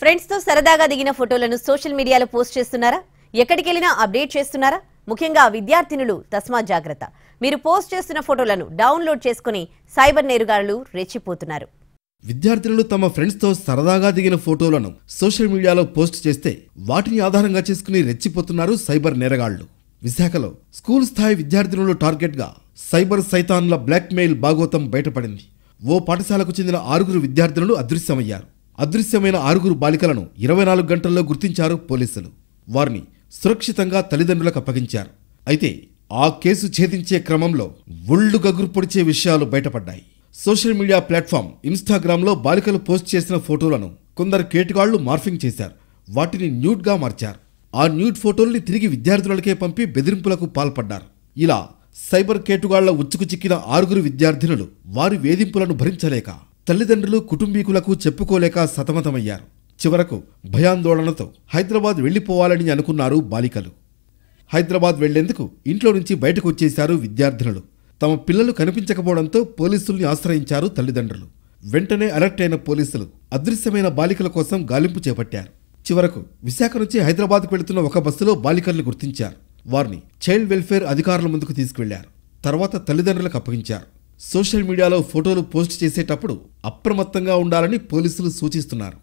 Friends తో సరదాగా దిగిన ఫోటోలను సోషల్ మీడియాలో పోస్ట్ చేస్తున్నారా? ఎక్కడికెళ్లినా అప్డేట్ చేస్తున్నారా? ముఖ్యంగా విద్యార్థినులు తస్మా జాగ్రత్త. మీరు పోస్ట్ చేస్తున్న ఫోటోలను డౌన్లోడ్ చేసుకుని సైబర్ నేరగాళ్లు రెచ్చిపోతున్నారు. విద్యార్థినులు తమ ఫ్రెండ్స్ తో సరదాగా దిగిన ఫోటోలను సోషల్ మీడియాలో పోస్ట్ చేస్తే వాటిని ఆధారంగా చేసుకుని రెచ్చిపోతున్నారు సైబర్ నేరగాళ్లు. విశాఖలో స్కూల్ స్థాయి విద్యార్థినులు టార్గెట్గా సైబర్ సైతాన్ల బ్లాక్మెయిల్ భాగోతం బయటపడింది. ఓ పాఠశాలకు చెందిన 6 విద్యార్థినులు అదృశ్యమయ్యారు. అదృశ్యమైన 6 బాలికలను 24 గంటల్లో గుర్తించారు పోలీసులు. వారిని సురక్షితంగా తల్లిదండ్రులకు అప్పగించారు. అయితే ఆ కేసు ఛేదించే క్రమంలో ఒళ్ళు గగురు పొడిచే విషయాలు బయటపడ్డాయి. సోషల్ మీడియా ప్లాట్ఫామ్ ఇన్స్టాగ్రామ్లో బాలికలు పోస్ట్ చేసిన ఫోటోలను కొందరు కేటుగాళ్లు మార్ఫింగ్ చేశారు. వాటిని న్యూడ్గా మార్చారు. ఆ న్యూడ్ ఫోటోల్ని తిరిగి విద్యార్థులకే పంపి బెదిరింపులకు పాల్పడ్డారు. ఇలా సైబర్ కేటుగాళ్ల ఉచ్చుకు చిక్కిన 6 విద్యార్థినులు వారి వేధింపులను భరించలేక తల్లిదండ్రులు కుటుంబీకులకు చెప్పుకోలేక సతమతమయ్యారు. చివరకు భయాందోళనతో హైదరాబాద్ వెళ్లిపోవాలని అనుకున్నారు బాలికలు. హైదరాబాద్ వెళ్లేందుకు ఇంట్లో నుంచి బయటకు వచ్చేశారు విద్యార్థినులు. తమ పిల్లలు కనిపించకపోవడంతో పోలీసుల్ని ఆశ్రయించారు తల్లిదండ్రులు. వెంటనే అలర్ట్ అయిన పోలీసులు అదృశ్యమైన బాలికల కోసం గాలింపు చేపట్టారు. చివరకు విశాఖ నుంచి హైదరాబాద్కు వెళుతున్న ఒక బస్సులో బాలికల్ని గుర్తించారు. వారిని చైల్డ్ వెల్ఫేర్ అధికారుల ముందుకు తీసుకువెళ్లారు. తర్వాత తల్లిదండ్రులకు అప్పగించారు. సోషల్ మీడియాలో ఫోటోలు పోస్ట్ చేసేటప్పుడు అప్రమత్తంగా ఉండాలని పోలీసులు సూచిస్తున్నారు.